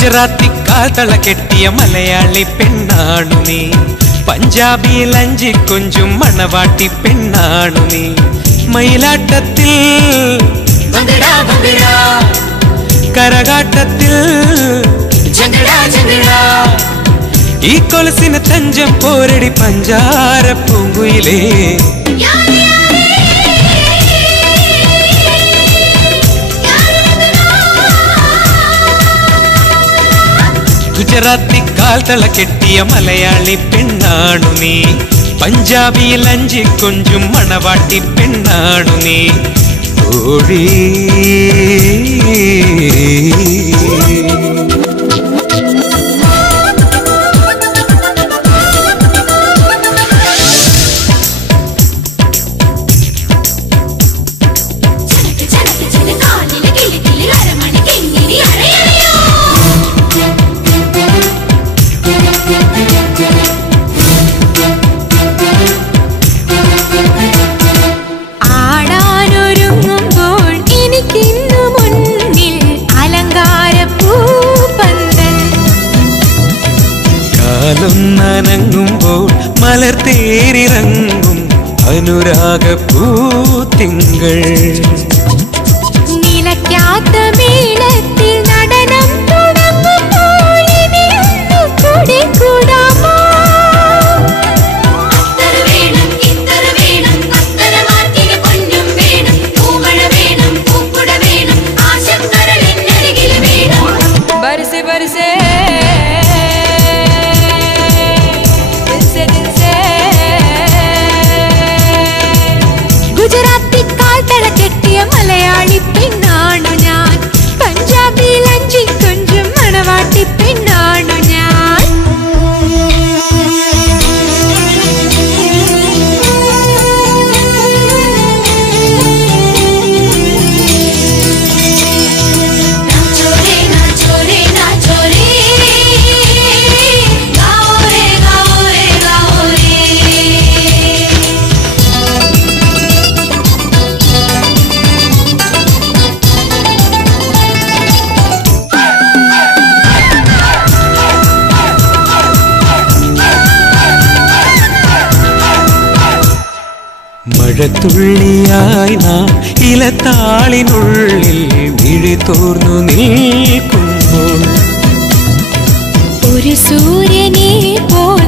ഗുജറാത്തി കാൽത്തള കെട്ടിയ മലയാളി പെണ്ണാണു നീ. പഞ്ചാബിയിൽ അഞ്ചി കൊഞ്ചും മണവാട്ടി പെണ്ണാണു നീ. മയിലാട്ടത്തിൽ കരകാട്ടത്തിൽ ഈ കൊലസിന് തഞ്ചം പോരടി പഞ്ചാര പൂങ്കുയിലേ. ഗുജറാത്തി കാൽത്തള കെട്ടിയ മലയാളി പെണ്ണാണു നീ. പഞ്ചാബിയിൽ അഞ്ചി കൊഞ്ചും മണവാട്ടി പെണ്ണാണു നീ. ഓഴി നനങ്ങുമ്പോൾ മലർ തേരിറങ്ങും അനുരാഗ പൂത്തിങ്കൾ. നിലയ്ക്കാത്ത മേളത്തിൽ നടനം തുടങ്ങുമ്പോൾ ഇനിയൊന്നു കൂടെ കൂടാമോ? അത്തര വേണം ഇത്തര വേണം അത്തര മാറ്റിന് പൊന്നും വേണം. പൂമഴ വേണം പൂക്കുട വേണം ആശംകരളിനരികിൽ വേണം. ബർസെ ബർസെ ഗുജറാത്തി കാൽത്തള കെട്ടിയ മലയാളി പെണ്ണാണു ഞാൻ. പഞ്ചാബിയിൽ അഞ്ചി കൊഞ്ചും മണവാട്ടി പെണ്ണാണു ഞാൻ. മഴത്തുള്ളിയായി നാം ഇലത്താളിനുള്ളിൽ വിഴി തോർന്നു നിൽക്കുമ്പോൾ ഒരു സൂര്യനെ പോൽ